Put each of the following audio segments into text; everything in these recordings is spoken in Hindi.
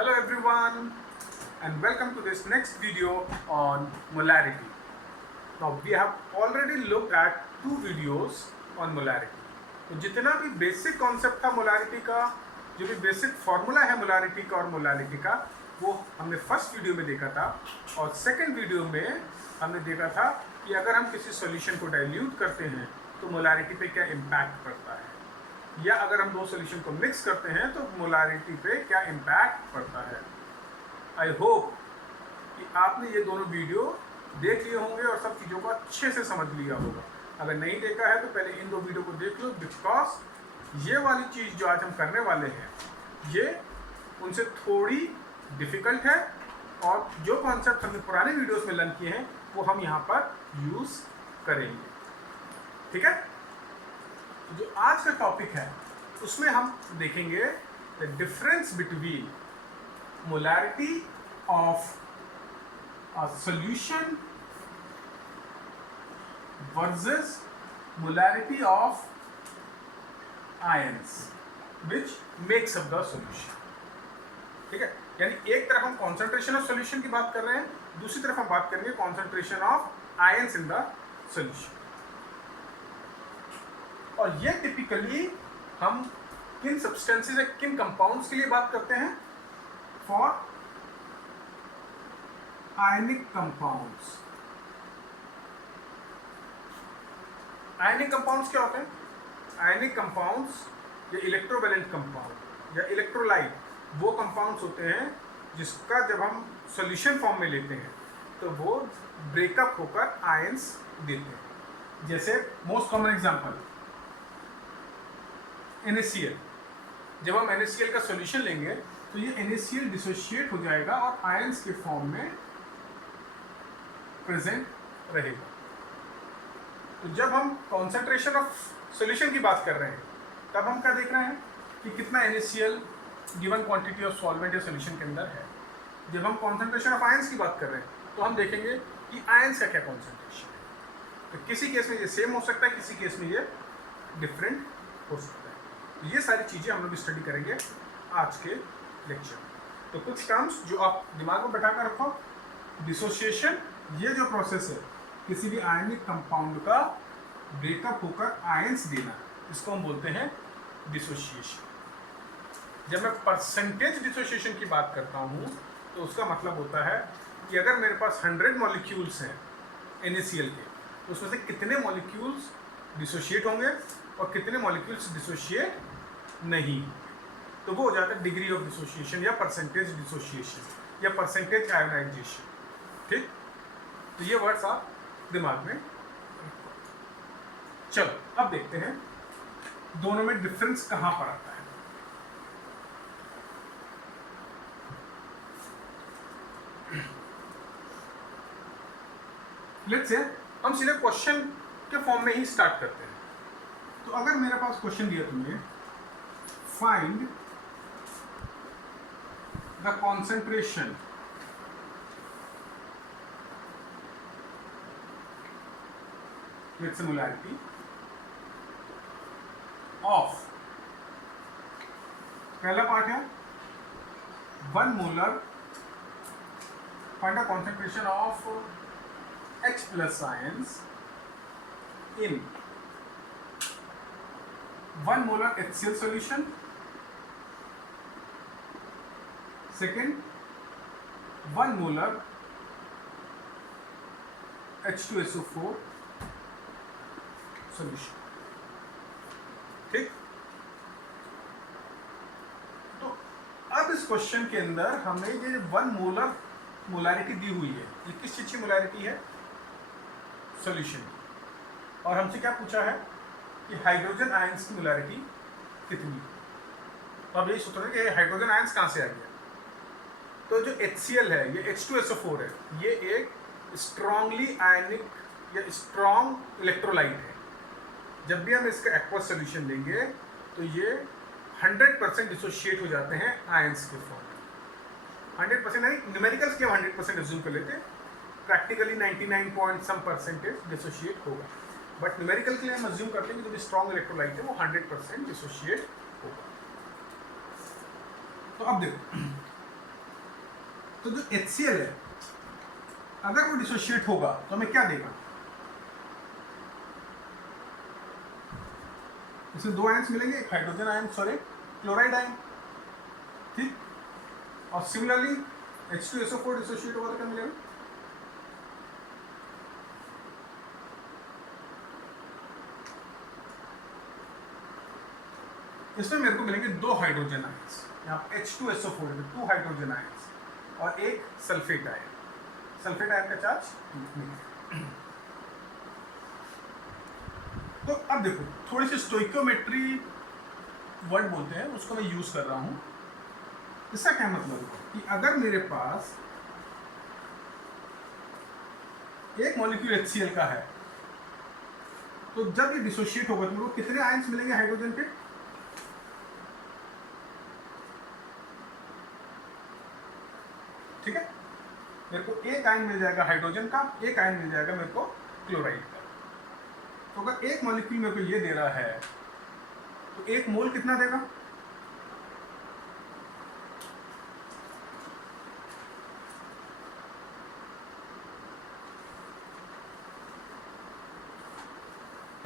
Hello everyone and welcome to this next video on molarity. Now we have already looked at two videos on molarity. तो जितना भी बेसिक कॉन्सेप्ट था मोलारिटी का, जो भी बेसिक फॉर्मूला है मोलारिटी का और मोलालिटी का, वो हमने फर्स्ट वीडियो में देखा था और सेकंड वीडियो में हमने देखा था कि अगर हम किसी सॉल्यूशन को डाइल्यूट करते हैं तो मोलारिटी पे क्या इम्पैक्ट पड़ता है, या अगर हम दो सॉल्यूशन को मिक्स करते हैं तो मोलारिटी पे क्या इम्पैक्ट पड़ता है। आई होप कि आपने ये दोनों वीडियो देख लिए होंगे और सब चीज़ों को अच्छे से समझ लिया होगा। अगर नहीं देखा है तो पहले इन दो वीडियो को देख लो, बिकॉज ये वाली चीज़ जो आज हम करने वाले हैं ये उनसे थोड़ी डिफ़िकल्ट है और जो कॉन्सेप्ट हमने पुराने वीडियोस में लर्न किए हैं वो हम यहाँ पर यूज़ करेंगे। ठीक है, जो आज का टॉपिक है उसमें हम देखेंगे the difference between molarity of a solution versus molarity of ions which makes up the solution. ठीक है, यानी एक तरफ हम कॉन्सेंट्रेशन ऑफ सॉल्यूशन की बात कर रहे हैं, दूसरी तरफ हम बात करेंगे concentration of ions in the solution. और ये टिपिकली हम किन सब्सटेंसेस या किन कंपाउंड्स के लिए बात करते हैं? For ionic compounds. Ionic compounds क्या होते हैं? आयनिक कंपाउंड्स या इलेक्ट्रोवैलेंट कंपाउंड या इलेक्ट्रोलाइट वो कंपाउंड्स होते हैं जिसका जब हम सॉल्यूशन फॉर्म में लेते हैं तो वो ब्रेकअप होकर आयंस देते हैं। जैसे मोस्ट कॉमन एग्जांपल NaCl। जब हम NaCl का सॉल्यूशन लेंगे तो ये NaCl डिसोशिएट हो जाएगा और आयंस के फॉर्म में प्रेजेंट रहेगा। तो जब हम कॉन्सेंट्रेशन ऑफ सॉल्यूशन की बात कर रहे हैं तब हम क्या देख रहे हैं कि कितना NaCl given quantity of solvent या सॉल्यूशन के अंदर है। जब हम कॉन्सेंट्रेशन ऑफ आयंस की बात कर रहे हैं तो हम देखेंगे कि आयंस का क्या कॉन्सेंट्रेशन है। तो किसी केस में ये सेम हो सकता है, किसी केस में ये डिफरेंट हो सकता है। ये सारी चीज़ें हम लोग स्टडी करेंगे आज के लेक्चर में। तो कुछ टर्म्स जो आप दिमाग में बैठा कर रखो। डिसोसिएशन, ये जो प्रोसेस है किसी भी आयनिक कंपाउंड का ब्रेकअप होकर आयंस देना, इसको हम बोलते हैं डिसोसिएशन। जब मैं परसेंटेज डिसोसिएशन की बात करता हूँ तो उसका मतलब होता है कि अगर मेरे पास 100 मॉलिक्यूल्स हैं NaCl के, तो उसमें से कितने मॉलिक्यूल्स डिसोशिएट होंगे और कितने मॉलिक्यूल्स डिसोशिएट नहीं, तो वो हो जाता है डिग्री ऑफ डिसोसिएशन या परसेंटेज डिसोसिएशन या परसेंटेज आयोनाइजेशन। ठीक, तो ये वर्ड्स आप दिमाग में रखो। चलो अब देखते हैं दोनों में डिफरेंस कहाँ पर आता है। लेट्स से हम सीधे क्वेश्चन के फॉर्म में ही स्टार्ट करते हैं। तो अगर मेरे पास क्वेश्चन दिया तुमने, find the concentration let's say molarity of, पहला पार्ट है 1 molar, find the concentration of H plus ions in 1 molar HCl solution. Second, 1 molar H2SO4 solution. ठीक, तो अब इस क्वेश्चन के अंदर हमें ये 1 मोलर मोलारिटी दी हुई है। ये किस चीज की मोलारिटी है? सॉल्यूशन। और हमसे क्या पूछा है कि हाइड्रोजन आयंस की मोलारिटी कितनी। तो अब यही सोच रहे हैं कि हाइड्रोजन आयंस कहाँ से आ गया। तो जो HCl है ये H2SO4 है, ये एक स्ट्रांगली आयनिक या स्ट्रॉन्ग इलेक्ट्रोलाइट है। जब भी हम इसका एक्वस सोल्यूशन लेंगे तो ये 100% डिसोशिएट हो जाते हैं आयंस के फॉर्म में। 100% यानी न्यूमेरिकल्स के 100% एज्यूम कर लेते हैं, प्रैक्टिकली 99% डिसोशिएट होगा, बट न्यूमेरिकल के लिए हम अज्यूम करते हैं कि जो भी स्ट्रॉन्ग इलेक्ट्रोलाइट है वो 100% डिसोशिएट होगा। तो अब देखो तो जो HCl है अगर वो डिसोशिएट होगा तो हमें क्या देगा? इसमें दो आयंस मिलेंगे, एक हाइड्रोजन आयन और एक क्लोराइड आयन, ठीक। और सिमिलरली H2SO4 डिसोशिएट होगा तो क्या मिलेगा? इसमें मेरे को मिलेंगे दो हाइड्रोजन आयंस, यहाँ H2SO4 में 2 हाइड्रोजन आयंस और एक सल्फेट आयन। सल्फेट आयन का चार्ज 2। तो अब देखो थोड़ी सी स्टोइकियोमेट्री वर्ड बोलते हैं उसको मैं यूज कर रहा हूं। इसका क्या मतलब है कि अगर मेरे पास एक मॉलिक्यूल HCl का है तो जब ये डिसोशिएट होगा तो मेरे को कितने आयंस मिलेंगे हाइड्रोजन के? ठीक है, मेरे को एक आयन मिल जाएगा हाइड्रोजन का, एक आयन मिल जाएगा मेरे को क्लोराइड का। तो अगर एक मॉलिक्यूल मेरे को ये दे रहा है तो एक मोल कितना देगा?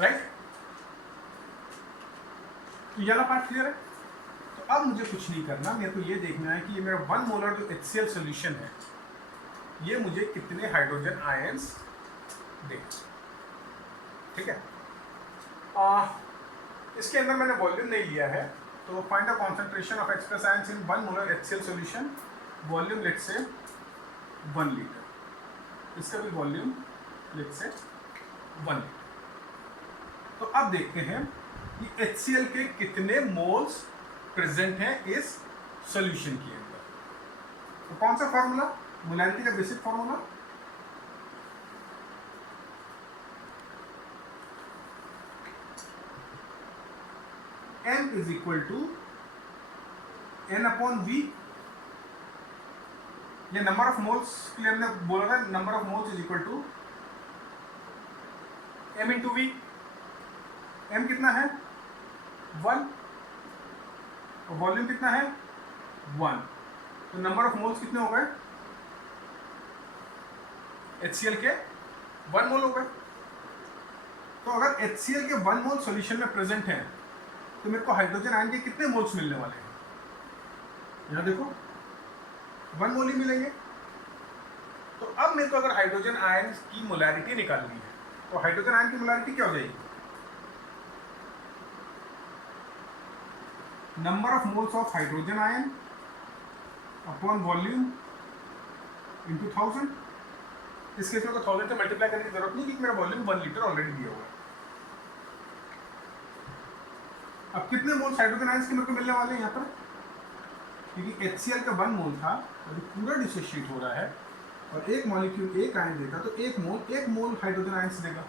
राइट? तो ये वाला पार्ट क्लियर है? तो अब मुझे कुछ नहीं करना, मेरे को ये देखना है कि ये मेरा 1 मोलर जो HCl सॉल्यूशन है ये मुझे कितने हाइड्रोजन आयंस देगा। ठीक है, इसके अंदर मैंने वॉल्यूम नहीं लिया है, तो फाइंड द कॉन्सेंट्रेशन ऑफ एक्सप्रेस ions in 1 molar HCl solution, volume let say 1 litre, इसका भी वॉल्यूम लेट से 1 लीटर। तो अब देखते हैं कि HCl के कितने मोल्स प्रेजेंट हैं इस सॉल्यूशन के अंदर। तो कौन सा फॉर्मूला? मोलैरिटी का basic formula, M is equal to N upon V। ये नंबर ऑफ मोल्स के लिए हमने बोला था, number of moles is equal to M into V। M कितना है? 1 और वॉल्यूम कितना है? 1। तो नंबर ऑफ मोल्स कितने हो गए HCl के? 1 मोल हो गए। तो अगर HCl के 1 मोल सॉल्यूशन में प्रेजेंट है तो मेरे को हाइड्रोजन आयन के कितने मोल्स मिलने वाले हैं? यहाँ देखो 1 मोल ही मिलेंगे। तो अब मेरे को अगर हाइड्रोजन आयन की मोलैरिटी निकालनी है तो हाइड्रोजन आयन की मोलैरिटी क्या हो जाएगी? Number of moles of hydrogen ion upon volume into 1000। इस केस में तो 1000 से मल्टीप्लाई करने की जरूरत नहीं क्योंकि मेरा वॉल्यूम 1 लीटर ऑलरेडी दिया हुआ है। अब कितने मोल्स हाइड्रोजन आयंस के मेरे को मिलने वाले हैं यहाँ पर? क्योंकि HCl का 1 मोल था और पूरा डिसोशिएट हो रहा है और एक मॉलिक्यूल एक आयन देगा तो एक मोल हाइड्रोजन आयंस देगा।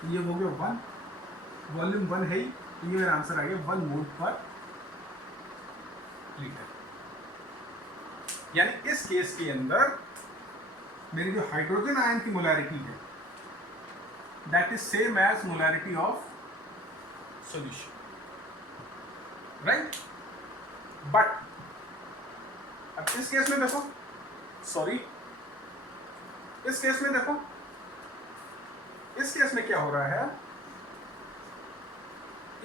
तो ये हो गया 1, वॉल्यूम 1 है ही, तो ये मेरा आंसर आ गया 1 मोल पर लीटर। यानी इस केस के अंदर मेरी जो हाइड्रोजन आयन की मोलैरिटी है that is same as molarity of solution, right? But अब इस केस में देखो, इस केस में देखो, इस केस में क्या हो रहा है?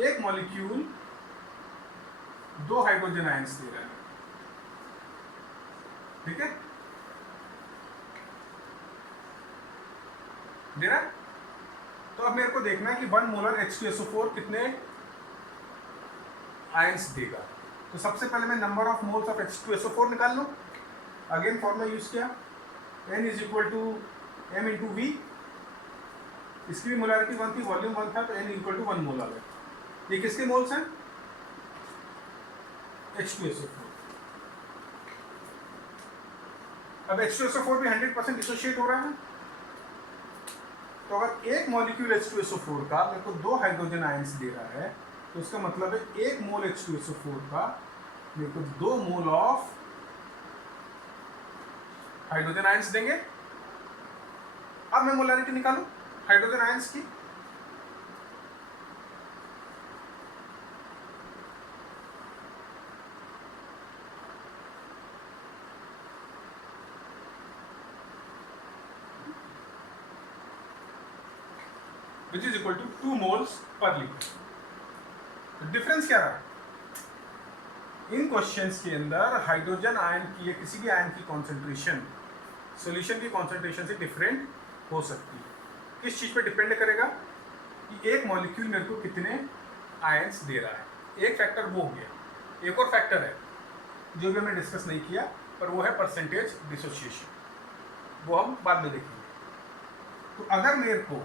एक मॉलिक्यूल 2 हाइड्रोजन आयंस दे रहा है, ठीक है, दे रहा है। तो अब मेरे को देखना है कि 1 मोलर H2SO4 कितने आयंस देगा। तो सबसे पहले मैं number of moles of H2SO4 निकाल लूं। अगेन फॉर्मूला यूज किया, N is equal to M into V। इसकी भी मोलैरिटी 1 थी, वॉल्यूम 1 था, तो N इक्वल टू 1 मोल आ गया। ये किसके मोल्स हैं? H2SO4। अब H2SO4 भी 100% डिसोशिएट हो रहा है। तो अगर एक मॉलिक्यूल H2SO4 का मेरे को 2 हाइड्रोजन आयंस दे रहा है तो उसका मतलब है 1 मोल H2SO4 का मेरे को 2 मोल ऑफ हाइड्रोजन आयंस देंगे। अब मैं मोलैरिटी निकालूं हाइड्रोजन आयंस की। Which is equal to 2 moles per litre. Difference क्या रहा? इन क्वेश्चंस के अंदर हाइड्रोजन आयन की या किसी भी आयन की कॉन्सेंट्रेशन सॉल्यूशन की कॉन्सेंट्रेशन से डिफरेंट हो सकती है। किस चीज़ पे डिपेंड करेगा कि एक मॉलिक्यूल मेरे को कितने आयंस दे रहा है। एक फैक्टर वो हो गया। एक और फैक्टर है जो भी हमने डिस्कस नहीं किया, पर वो है परसेंटेज डिसोसिएशन, वो हम बाद में देखेंगे। तो अगर मेरे को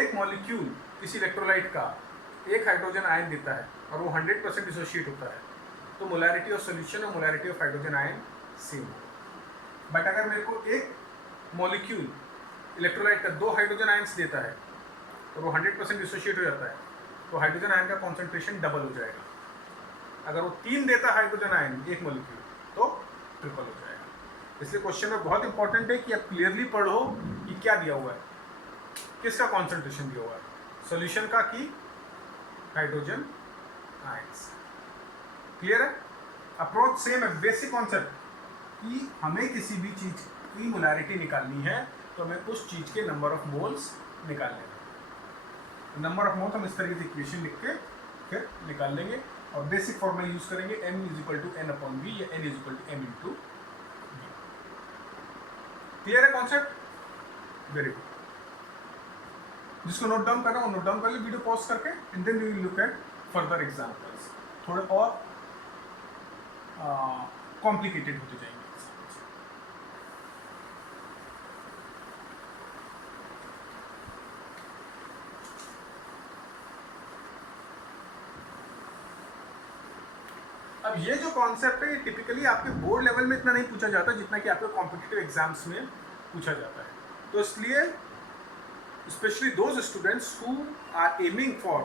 एक मॉलिक्यूल किसी इलेक्ट्रोलाइट का एक हाइड्रोजन आयन देता है और वो 100% डिसोशिएट होता है, तो मोलैरिटी ऑफ सॉल्यूशन और molarity of hydrogen ion same होगा। बट अगर मेरे को एक मॉलिक्यूल इलेक्ट्रोलाइट का 2 हाइड्रोजन आयंस देता है और वो 100% डिसोशिएट हो जाता है, तो हाइड्रोजन आयन का कॉन्सेंट्रेशन डबल हो जाएगा। अगर वो 3 देता है हाइड्रोजन आयन एक मॉलिक्यूल, तो ट्रिपल हो जाएगा। इसलिए क्वेश्चन में बहुत इंपॉर्टेंट है कि आप क्लियरली पढ़ो कि क्या दिया हुआ है, किसका कॉन्सेंट्रेशन दिया हुआ है, सॉल्यूशन का कि हाइड्रोजन आयंस। क्लियर है? अप्रोच सेम है, बेसिक कॉन्सेप्ट कि हमें किसी भी चीज की मोलैरिटी निकालनी है तो हमें उस चीज के नंबर ऑफ मोल्स निकालने हैं। नंबर ऑफ मोल्स हम इस तरीके से इक्वेशन लिख के फिर निकाल लेंगे और बेसिक फॉर्मूला यूज करेंगे n is equal to n upon v या n is equal to m into v। Clear है कॉन्सेप्ट? Very good. जिसको नोट डाउन करना वो नोट डाउन कर ले वीडियो पॉज करके, and then we will look at further examples. थोड़े और कॉम्प्लिकेटेड होते जाएंगे। अब ये जो कॉन्सेप्ट है ये टिपिकली आपके बोर्ड लेवल में इतना नहीं पूछा जाता जितना कि आपके कॉम्पिटिटिव एग्जाम्स में पूछा जाता है। तो इसलिए especially those students who are aiming for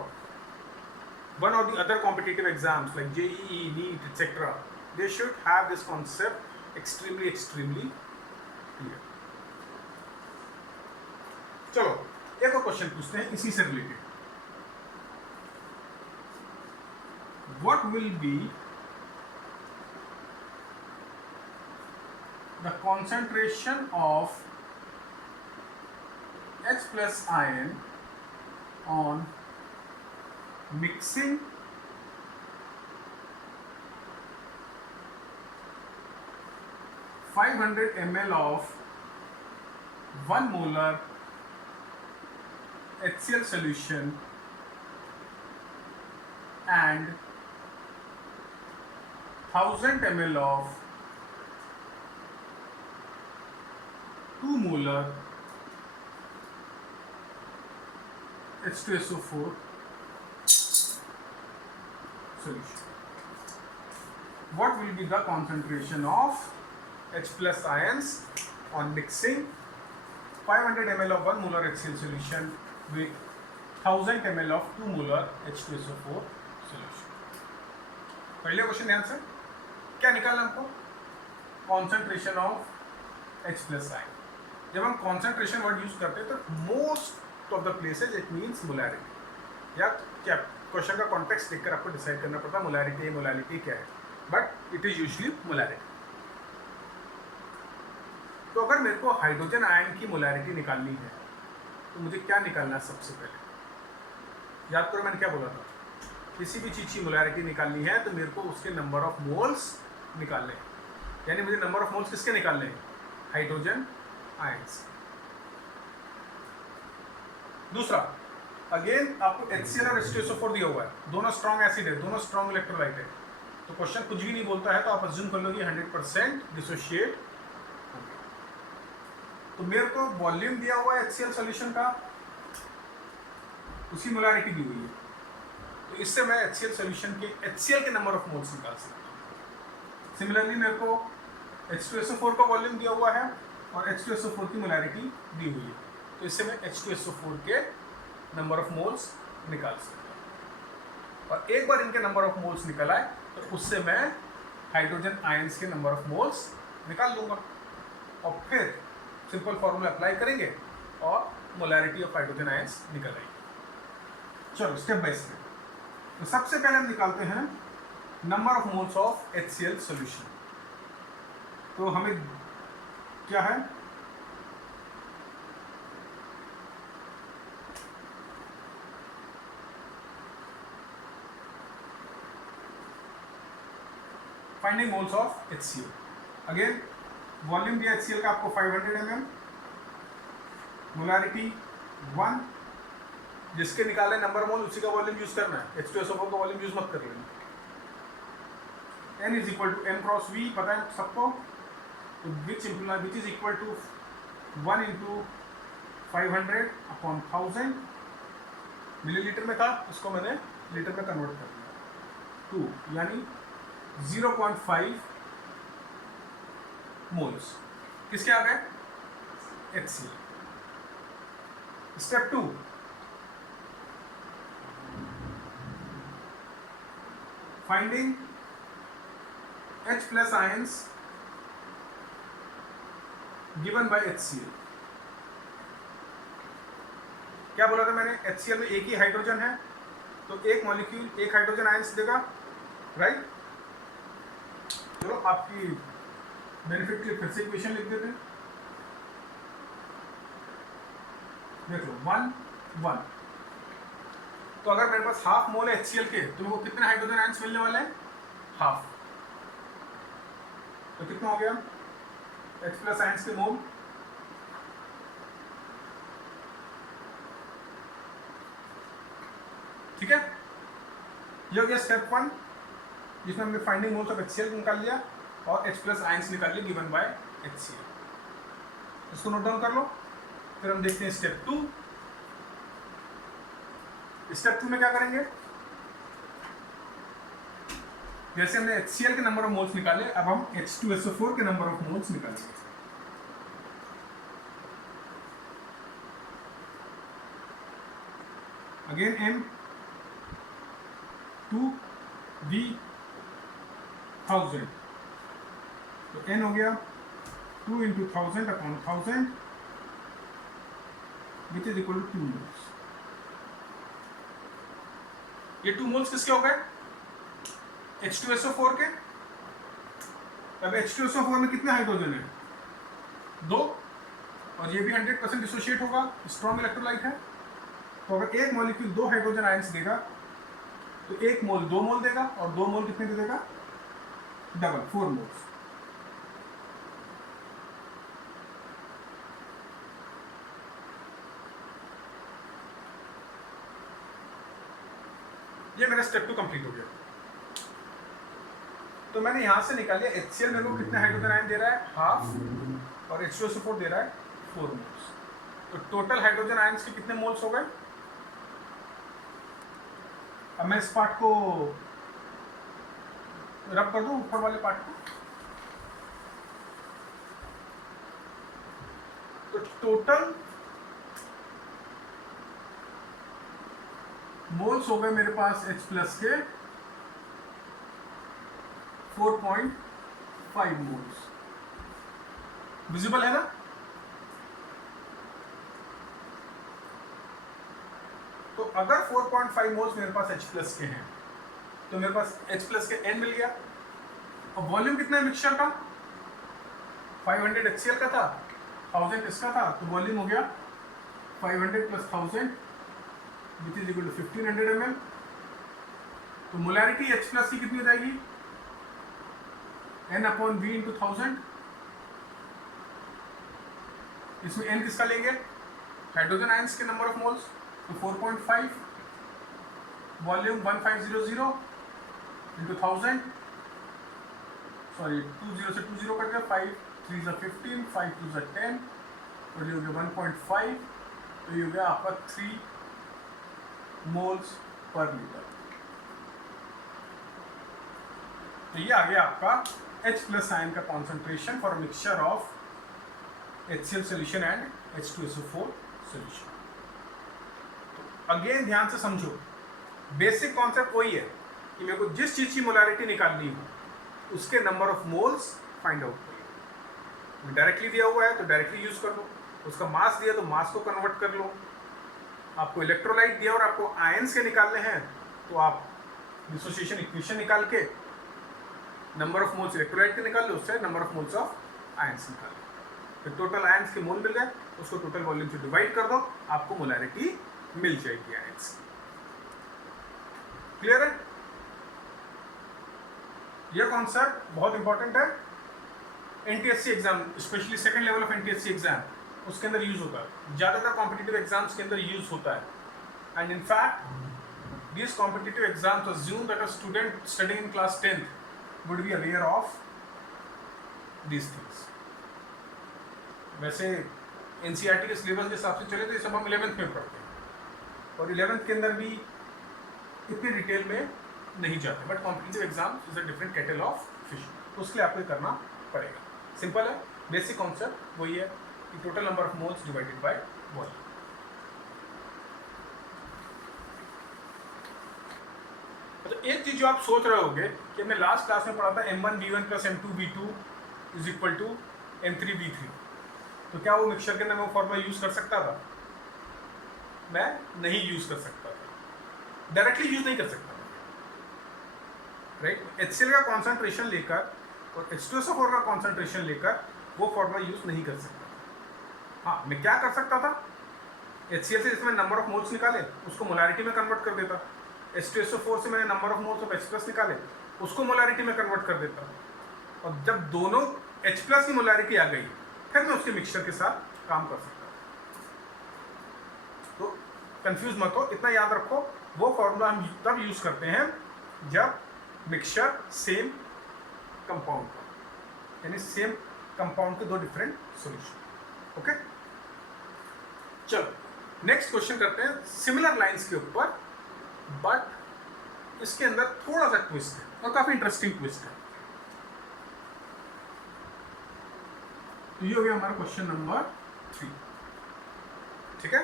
one or the other competitive exams like JEE, NEET, etc., they should have this concept extremely clear. चलो एक और क्वेश्चन पूछते हैं इसी से related. What will be the concentration of H plus ion on mixing 500 ml of 1 molar HCl solution and 1000 ml of 2 molar H2SO4 solution. What will be the concentration of H plus ions on mixing 500 ml of 1 molar HCl solution with 1000 ml of 2 molar H2SO4 solution? पहले क्वेश्चन ध्यान से, क्या निकालना हमको? Concentration of H plus ion। जब हम कॉन्सेंट्रेशन वर्ड यूज करते हैं तो most of the places it means molarity, या क्या क्वेश्चन का कॉन्टेक्स्ट देखकर आपको डिसाइड करना पड़ता है मोलैरिटी क्या है, but it is usually molarity. तो अगर मेरे को हाइड्रोजन आयन की मोलैरिटी निकालनी है तो मुझे क्या निकालना है? सबसे पहले याद करो मैंने क्या बोला था, किसी भी चीज़ की मोलैरिटी निकालनी है तो मेरे को उसके नंबर ऑफ मोल्स निकालने हैं। यानी मुझे नंबर ऑफ मोल्स किसके निकालने हैं? Hydrogen ions. दूसरा, अगेन आपको HCl और H2SO4 दिया हुआ है, दोनों स्ट्रॉन्ग एसिड है, दोनों स्ट्रॉन्ग इलेक्ट्रोलाइट है, तो क्वेश्चन कुछ भी नहीं बोलता है तो आप अज्यूम कर लो कि 100% डिसोशिएट होंगे। तो मेरे को वॉल्यूम दिया हुआ है HCl सॉल्यूशन का, उसकी मोलैरिटी दी हुई है, तो इससे मैं HCl सॉल्यूशन के HCl के नंबर ऑफ मोल्स निकाल सकता हूँ। सिमिलरली मेरे को H2SO4 का वॉल्यूम दिया हुआ है और H2SO4 की मोलैरिटी दी हुई है, तो इससे मैं H2SO4 के नंबर ऑफ मोल्स निकाल सकता हूँ। और एक बार इनके नंबर ऑफ मोल्स निकल आए तो उससे मैं हाइड्रोजन आयंस के नंबर ऑफ मोल्स निकाल लूँगा और फिर सिंपल फॉर्मूला अप्लाई करेंगे और मोलैरिटी ऑफ हाइड्रोजन आयंस निकल आएगी। चलो स्टेप बाय स्टेप। तो सबसे पहले हम निकालते हैं number of moles of HCl solution. तो हमें क्या है? Finding moles of HCl। Again volume दिया HCl का आपको 500 ml, मोलारिटी 1, जिसके निकाले नंबर मोल उसी का वॉल्यूम यूज करना है, H2SO4 का वॉल्यूम यूज मत कर लेना। N is equal to M cross V, पता है सबको, तो which is equal to 1 into 500 upon 1000, millilitre में था उसको मैंने लीटर में कन्वर्ट कर दिया, 2 यानी 0.5 मोल्स किसके आ गए, HCl। Step 2, finding H plus ions given by HCl। क्या बोला था मैंने, HCl में एक ही हाइड्रोजन है, तो एक मॉलिक्यूल एक हाइड्रोजन आयंस देगा, राइट। चलो आपकी बेनिफिट के लिए फिर से इक्वेशन लिख देते हैं, देख लो 1 1। तो अगर मेरे पास हाफ मोल है HCl के, तो वो कितने हाइड्रोजन आयंस मिलने वाले हैं, हाफ। तो कितना हो गया H प्लस आयंस के मोल, ठीक है। ये हो गया स्टेप 1, जिसमें हमने फाइंडिंग मोल्स ऑफ HCl निकाल लिया और H प्लस आयंस निकाल लिए गिवन बाय HCl। इसको नोट डाउन कर लो। फिर हम देखते हैं स्टेप 2। स्टेप 2 में क्या करेंगे, जैसे हमने HCl के नंबर ऑफ मोल्स निकाले, अब हम H2SO4 के नंबर ऑफ मोल्स निकालेंगे। अगेन M 2V 1000, तो N हो गया 2 into 1000 upon 1000 which is equal to 2 moles. ये 2 मोल्स किसके हो गए, H2SO4 के। अब H2SO4 में कितने हाइड्रोजन है, 2, और ये भी 100% डिसोशिएट होगा, स्ट्रॉन्ग इलेक्ट्रोलाइट है। तो अगर एक मॉलिक्यूल 2 हाइड्रोजन आयंस देगा, तो एक मोल 2 मोल देगा, और 2 मोल कितने दे देगा, डबल 4 मोल्स। ये मेरा स्टेप 2 कंप्लीट हो गया। तो मैंने यहां से निकाल लिया HCl मेरे को कितने हाइड्रोजन आयन दे रहा है, हाफ, और H2SO4 दे रहा है 4 मोल्स। तो टोटल हाइड्रोजन आयंस के कितने मोल्स हो गए। अब मैं इस पार्ट को रब कर दूं, ऊपर वाले पार्ट को, तो टोटल मोल्स हो गए मेरे पास H प्लस के 4.5 मोल्स। विजिबल है ना। तो अगर 4.5 मोल्स मेरे पास H प्लस के हैं, तो मेरे पास H प्लस के N मिल गया। और वॉल्यूम कितना है मिक्सचर का, 500 HCl का था, 1000 इसका था, तो वॉल्यूम हो गया 500 plus 1000 which is equal to 1500 ml। तो मोलैरिटी H प्लस की कितनी हो जाएगी, N अपॉन V इंटू 1000। इसमें N किसका लेंगे, हाइड्रोजन आयंस के नंबर ऑफ मोल्स, तो 4.5, वॉल्यूम 1500 इंटू 1000, सॉरी 20 से 20 कट गया, 5 3 सा 15, 5 2 सा 10, और ये हो गया 1.5, तो ये हो गया आपका 3 मोल्स पर लीटर। तो ये आ गया आपका H प्लस आयन का concentration for mixture of HCl solution and H2SO4 solution. Again ध्यान से समझो, बेसिक कॉन्सेप्ट वही है कि मेरे को जिस चीज की मोलारिटी निकालनी हो उसके number of moles find out करो। डायरेक्टली दिया हुआ है तो डायरेक्टली यूज कर लो, उसका मास दिया तो मास को कन्वर्ट कर लो। आपको इलेक्ट्रोलाइट दिया और आपको आयंस के निकालने हैं, तो आप डिसोसिएशन इक्वेशन निकाल के नंबर ऑफ मोल्स इलेक्ट्रोलाइट के निकाल लो, उससे number of moles of ions निकाल लो। फिर टोटल आयंस के मोल मिल गए, उसको टोटल वॉल्यूम से डिवाइड कर दो, आपको मोलारिटी मिल जाएगी आयंस। क्लियर है। ये कॉन्सेप्ट बहुत इंपॉर्टेंट है, NTSC exam specially second level of NTSC exam उसके अंदर यूज होता है, ज़्यादातर कॉम्पिटिटिव एग्जाम्स के अंदर यूज होता है। And in fact these competitive exams assume that a student studying in class 10th would be aware of these things. वैसे एनसीईआरटी के सिलेबस के हिसाब से चले तो ये सब हम 11th में पढ़ते हैं और 11th के अंदर भी इतनी डिटेल में नहीं जाते, but competitive exam is a different kettle of fish, तो उसके लिए आपको ये करना पड़ेगा। सिंपल है, बेसिक कॉन्सेप्ट वही है कि total number of moles divided by volume. तो एक चीज जो आप सोच रहे होंगे कि हमने लास्ट क्लास में पढ़ा था m1 v1 plus m2 v2 is equal to m3 v3, तो क्या वो मिक्सचर के अंदर मैं वो फॉर्मूला यूज कर सकता था? मैं नहीं यूज कर सकता था, डायरेक्टली यूज नहीं कर सकता था, राइट। HCl का कॉन्सेंट्रेशन लेकर और H2SO4 का कॉन्सेंट्रेशन लेकर वो फॉर्मूला यूज नहीं कर सकता था। हाँ, मैं क्या कर सकता था, HCl से जिसमें नंबर ऑफ मोल्स निकाले उसको मोलारिटी में कन्वर्ट कर देता, H2SO4 से मैंने number of moles of H+ निकाले उसको मोलारिटी में कन्वर्ट कर देता, और जब दोनों H+ की मोलारिटी आ गई फिर मैं उसके मिक्सचर के साथ काम कर सकता। तो कंफ्यूज मत हो, इतना याद रखो, वो फॉर्मूला हम तब यूज करते हैं जब मिक्सचर सेम कंपाउंड का, यानी सेम कंपाउंड के दो डिफरेंट सॉल्यूशन। ओके, चलो नेक्स्ट क्वेश्चन करते हैं सिमिलर लाइंस के ऊपर, बट इसके अंदर थोड़ा सा ट्विस्ट है और काफी इंटरेस्टिंग ट्विस्ट है। तो ये हो गया हमारा क्वेश्चन नंबर 3, ठीक है।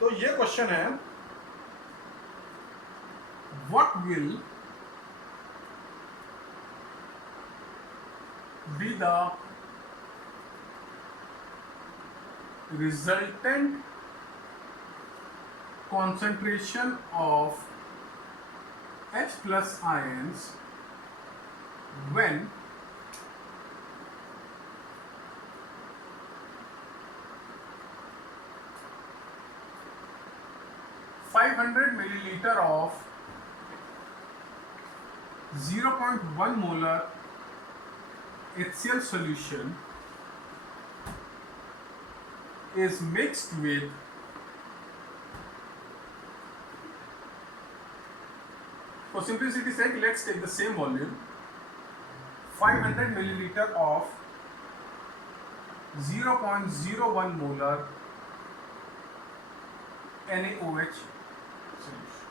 तो ये क्वेश्चन है, what will be the resultant concentration of H+ ions when 500 milliliter of 0.1 molar HCl solution is mixed with for simplicity's sake, let's take the same volume, 500 milliliter of 0.01 molar NaOH solution.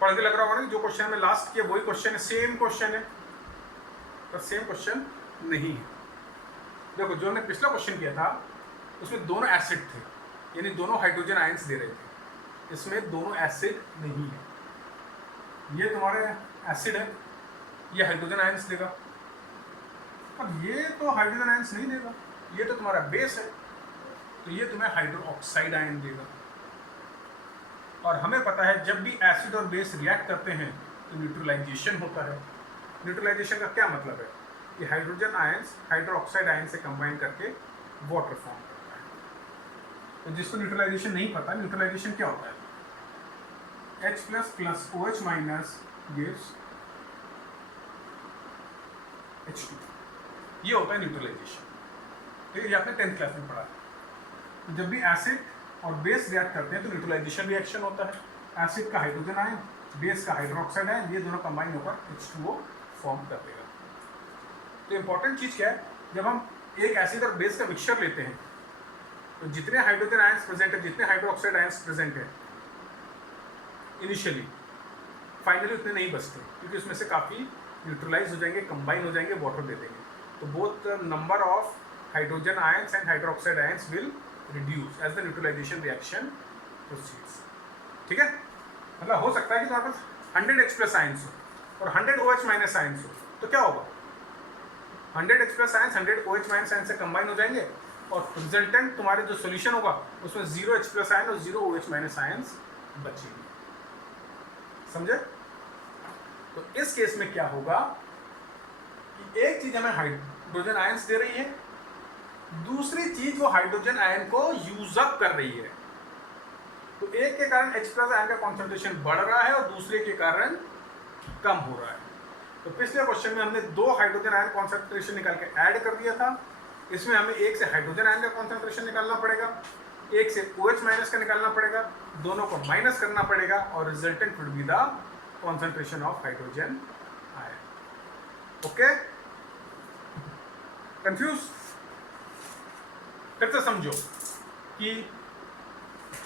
पढ़ के लग रहा होगा ना जो क्वेश्चन में लास्ट किया वही क्वेश्चन है, सेम क्वेश्चन है, पर सेम क्वेश्चन नहीं है। देखो जो हमने पिछला क्वेश्चन किया था उसमें दोनों एसिड थे, यानी दोनों हाइड्रोजन आयंस दे रहे थे, इसमें दोनों एसिड नहीं है, ये तुम्हारे एसिड है, ये हाइड्रोजन आयंस देगा, और ये तो हाइड्रोजन आयंस नहीं देगा, ये तो तुम्हारा बेस है, तो ये तुम्हें हाइड्रोक्साइड आयन देगा। और हमें पता है जब भी एसिड और बेस रिएक्ट करते हैं तो न्यूट्रलाइजेशन होता है। न्यूट्रलाइजेशन का क्या मतलब है, कि हाइड्रोजन आयंस हाइड्रोक्साइड आयन से कंबाइन करके वाटर फॉर्म करता है। तो जिसको न्यूट्रलाइजेशन नहीं पता, न्यूट्रलाइजेशन क्या होता है, H+ plus OH minus gives H2, ये होता है न्यूट्रलाइजेशन। ठीक है, ये आपने 10th क्लास में पढ़ा है। जब भी एसिड और बेस रिएक्ट करते हैं तो न्यूट्रलाइजेशन रिएक्शन होता है, एसिड का हाइड्रोजन आयन, बेस का हाइड्रोक्साइड आयन, ये दोनों कंबाइन होकर H2O फॉर्म कर देगा। तो इंपॉर्टेंट चीज़ क्या है, जब हम एक एसिड और बेस का मिक्सचर लेते हैं तो जितने हाइड्रोजन आयंस प्रेजेंट है, जितने हाइड्रोक्साइड आयंस प्रेजेंट है इनिशियली, फाइनली उतने नहीं बचते, क्योंकि उसमें से काफ़ी न्यूट्रलाइज हो जाएंगे, कंबाइन हो जाएंगे, वाटर दे देंगे। तो both number of hydrogen ions and hydroxide ions will reduce as the neutralisation reaction proceeds. ठीक है, मतलब हो सकता है कि तुम्हारे पास 100 H+ आयंस हो और 100 OH माइनस आयंस हो, तो क्या होगा, 100 H+ ions 100 OH minus ions से कंबाइन हो जाएंगे और रिजल्टेंट तुम्हारे जो सॉल्यूशन होगा उसमें 0 H+ आयन और 0 OH माइनस आयंस बचेंगे। समझे? तो इस केस में क्या होगा कि एक चीज हमें हाइड्रोजन आयंस दे रही है, दूसरी चीज वो हाइड्रोजन आयन को यूज अप कर रही है। तो एक के कारण H प्लस आयन का कॉन्सेंट्रेशन बढ़ रहा है और दूसरे के कारण कम हो रहा है। तो पिछले क्वेश्चन में हमने 2 हाइड्रोजन आयन कॉन्सेंट्रेशन निकाल के ऐड कर दिया था, इसमें हमें एक से हाइड्रोजन आयन का कॉन्सेंट्रेशन निकालना पड़ेगा, एक से OH माइनस का निकालना पड़ेगा, दोनों को माइनस करना पड़ेगा और resultant would be the concentration of hydrogen ion. Okay, confuse? फिर से समझो कि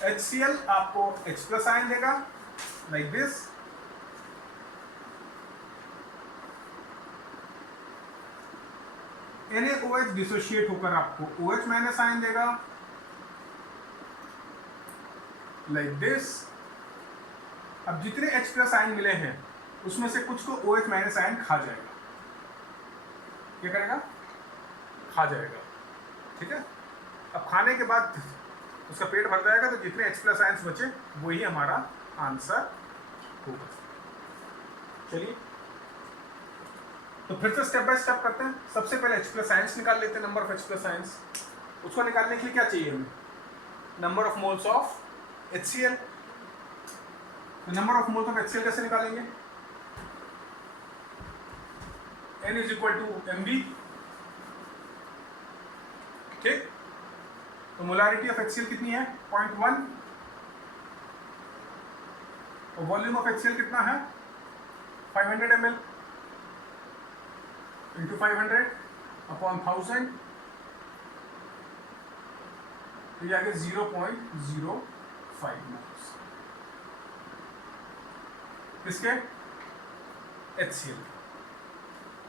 HCl आपको H प्लस आयन देगा लाइक दिस, NaOH डिसोशिएट होकर आपको OH माइनस आयन देगा लाइक दिस। अब जितने H प्लस आयन मिले हैं उसमें से कुछ को OH माइनस आयन खा जाएगा। क्या करेगा? खा जाएगा। ठीक है, अब खाने के बाद उसका पेट भर जाएगा तो जितने H प्लस आयन्स बचे वही हमारा आंसर होगा। चलिए तो फिर से स्टेप बाय स्टेप करते हैं। सबसे पहले H प्लस आयन्स निकाल लेते हैं, number of H plus ions. उसको निकालने के लिए क्या चाहिए हमें? Number of moles of HCl। Number of moles of HCl कैसे निकालेंगे? N is equal to mv। ठीक, तो मोलारिटी ऑफ HCl कितनी है? 0.1 और वॉल्यूम ऑफ HCl कितना है? 500 ml इंटू 500 अपॉन 1000, तो ये आ गया 0.05 मोल्स किसके? HCl।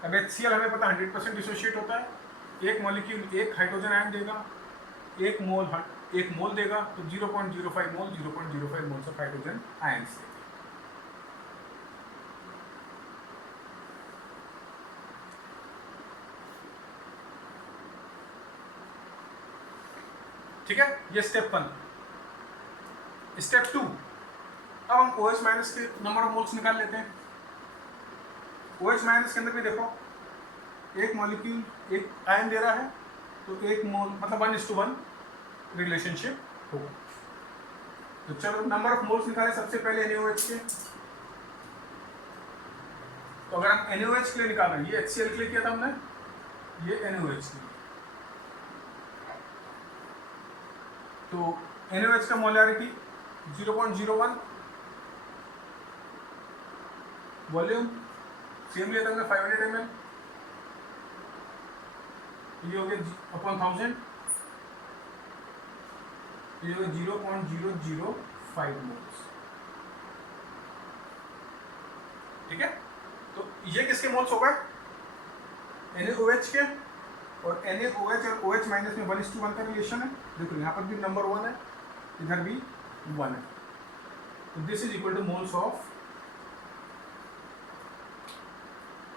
अब HCl हमें पता 100% डिसोशिएट होता है। एक मॉलिक्यूल एक हाइड्रोजन आयन देगा, एक मोल देगा, तो 0.05 मोल 0.05 मोल्स ऑफ हाइड्रोजन आयन्स देगा। ठीक है, ये स्टेप 1। स्टेप 2, अब हम OH माइनस के नंबर ऑफ मोल्स निकाल लेते हैं। OH माइनस के अंदर भी देखो, एक मॉलिक्यूल एक आयन दे रहा है तो एक मोल मतलब 1:1 रिलेशनशिप होगा। तो चलो नंबर ऑफ मोल्स निकालें। सबसे पहले NaOH के, तो अगर हम NaOH के लिए निकाल रहे हैं, ये HCl के लिए किया था हमने, ये NaOH के लिए, तो NaOH का मोलारिटी 0.01, वॉल्यूम सेम लिया था हमने 500 ml, ये हो गया अपॉन 1000, ये हो गया 0.005 मोल्स। ठीक है, तो ये किसके मोल्स हो गए? NaOH के, और NaOH और OH माइनस में 1:1 का रिलेशन है। देखो यहाँ पर भी नंबर 1 है, इधर भी 1 है, तो this is equal two moles of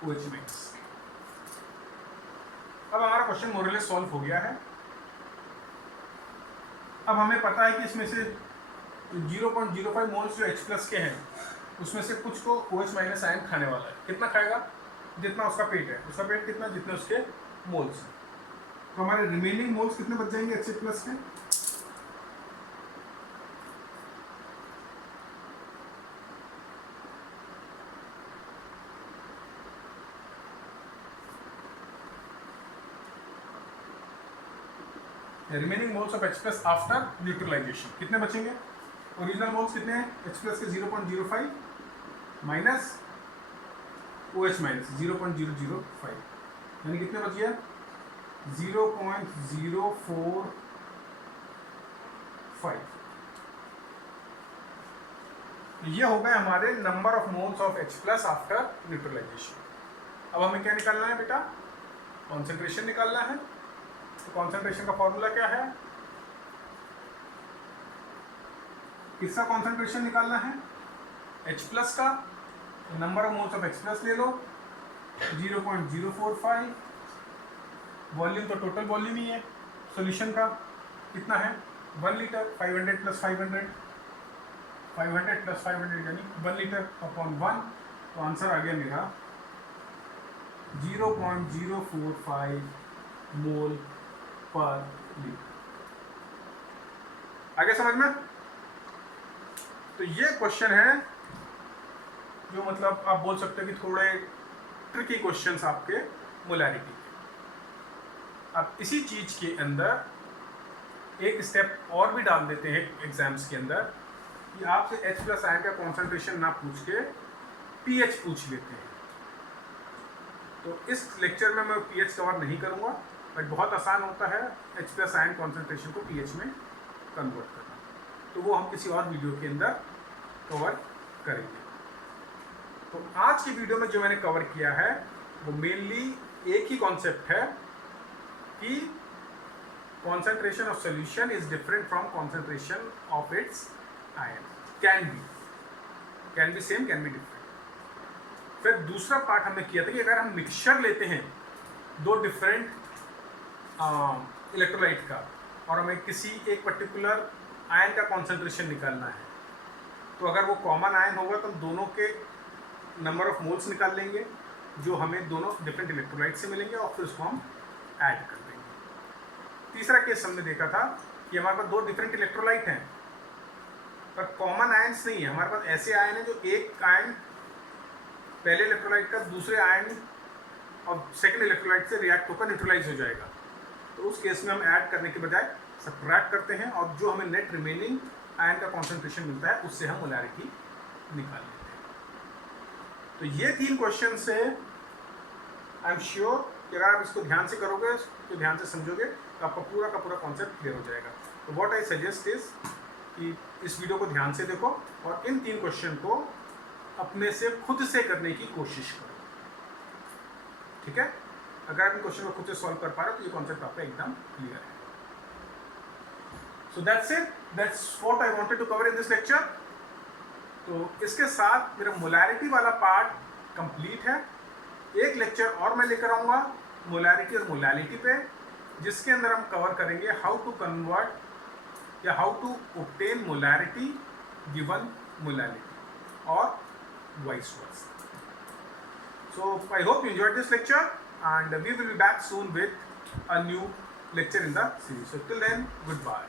OH minus. अब हमारा क्वेश्चन मोरलेस सॉल्व हो गया है। अब हमें पता है कि इसमें से 0.05 मोल्स जो H प्लस के हैं उसमें से कुछ को OH माइनस आयन खाने वाला है। कितना खाएगा? जितना उसका पेट है। उसका पेट कितना? जितने उसके मोल्स हैं। तो हमारे रिमेनिंग मोल्स कितने बच जाएंगे H प्लस के? Remaining moles of H plus after neutralisation कितने बचेंगे? ओरिजिनल मोल्स कितने हैं H प्लस के? 0.05 माइनस OH माइनस 0.005, यानी कितने बच गया? 0.045। ये हो गए हमारे number of moles of H plus after neutralisation. अब हमें क्या निकालना है बेटा? कॉन्सेंट्रेशन निकालना है। तो कॉन्सेंट्रेशन का फॉर्मूला क्या है? किसका कॉन्सेंट्रेशन निकालना है? H प्लस का। Number of moles of H plus ले लो 0.045, वॉल्यूम तो टोटल वॉल्यूम ही है सॉल्यूशन का, कितना है? 1 लीटर। 500 प्लस 500, 500 प्लस 500 यानी 1 लीटर अपॉन 1, तो आंसर आ गया मेरा 0.045 मोल पर लीटर। आगे समझ में? तो ये क्वेश्चन है जो मतलब आप बोल सकते हो कि थोड़े ट्रिकी क्वेश्चंस आपके मोलैरिटी के। अब इसी चीज के अंदर एक स्टेप और भी डाल देते हैं एग्जाम्स के अंदर कि आपसे H+ आयन का कॉन्सेंट्रेशन ना पूछ के pH पूछ लेते हैं। तो इस लेक्चर में मैं pH कवर नहीं करूंगा, बट बहुत आसान होता है H+ आयन कॉन्सेंट्रेशन को pH में कन्वर्ट करना, तो वो हम किसी और वीडियो के अंदर कवर करेंगे। तो आज की वीडियो में जो मैंने कवर किया है वो मेनली एक ही कॉन्सेप्ट है कि concentration of solution is different from concentration of its ion. Can be same, can be different. फिर दूसरा पार्ट हमने किया था कि अगर हम मिक्सचर लेते हैं दो डिफरेंट इलेक्ट्रोलाइट का और हमें किसी एक पर्टिकुलर आयन का कॉन्सेंट्रेशन निकालना है, तो अगर वो कॉमन आयन होगा तो हम दोनों के नंबर ऑफ मोल्स निकाल लेंगे जो हमें दोनों डिफरेंट इलेक्ट्रोलाइट से मिलेंगे और फिर उसको हम ऐड कर देंगे। तीसरा केस हमने देखा था कि हमारे पास दो डिफरेंट इलेक्ट्रोलाइट हैं पर कॉमन आयन्स नहीं है। हमारे पास ऐसे आयन है जो एक आयन पहले इलेक्ट्रोलाइट का दूसरे आयन और सेकंड इलेक्ट्रोलाइट से रिएक्ट होकर न्यूट्रलाइज हो जाएगा। तो उस केस में हम ऐड करने के बजाय सब्ट्रैक्ट करते हैं और जो हमें नेट रिमेनिंग आयन का कॉन्सेंट्रेशन मिलता है उससे हम मोलैरिटी निकाल लेते हैं। तो ये 3 क्वेश्चन से आई एम श्योर कि अगर आप इसको ध्यान से करोगे, तो ध्यान से समझोगे तो आपका पूरा का पूरा कॉन्सेप्ट क्लियर हो जाएगा। तो व्हाट आई सजेस्ट इज कि इस वीडियो को ध्यान से देखो और इन 3 क्वेश्चन को अपने से खुद से करने की कोशिश करो, ठीक है। अगर आप इन क्वेश्चन को खुद से सॉल्व कर पा रहे हो तो ये कॉन्सेप्ट आपका एकदम क्लियर है। So that's it, that's what I wanted to cover in this lecture. तो इसके साथ मेरा मोलैरिटी वाला पार्ट कंप्लीट है। एक लेक्चर और मैं लेकर आऊँगा मोलैरिटी और मोलैलिटी पे, जिसके अंदर हम कवर करेंगे हाउ टू कन्वर्ट या how to obtain molarity given molality और vice versa. So I hope you enjoyed this lecture and we will be back soon with a new lecture in the series. So till then, goodbye.